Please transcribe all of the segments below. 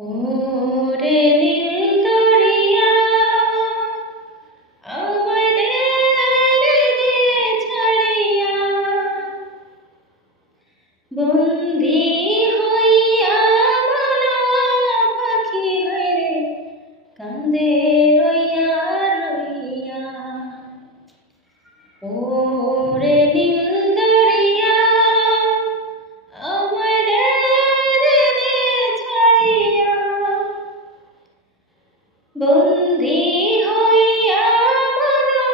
ওরে নীল দরিয়া আমায় দে ছাড়িয়া, বন্দী হইয়া মনা পাখি হইরে কান্দে রইয়া রইয়া। ওরে নীল দরিয়া আমায় দে ছাড়িয়া, বন্দী হইয়া মনা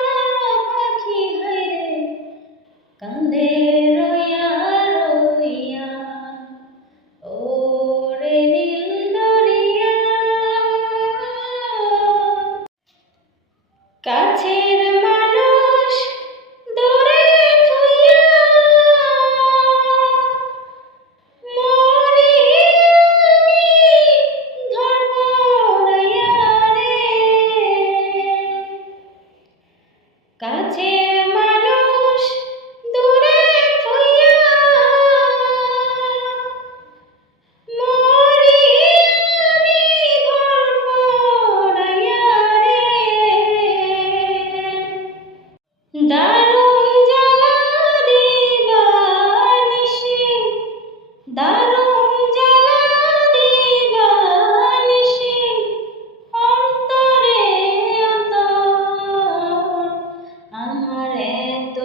পাখি হইরে কান্দে রইয়া রইয়া। ওরে নীল দরিয়া কাছের মানুষ দূরে থুইয়া, মরি আমি ধর্মরাইয়া রে। কাছের মানুষ দূরে থুইয়া, মরি আমি ধর্মরাইয়া রে। দারুণ জ্বালা দিবানিশি, দারুণ জ্বালা দিবানিশি, অন্তরে অন্তর আমার এত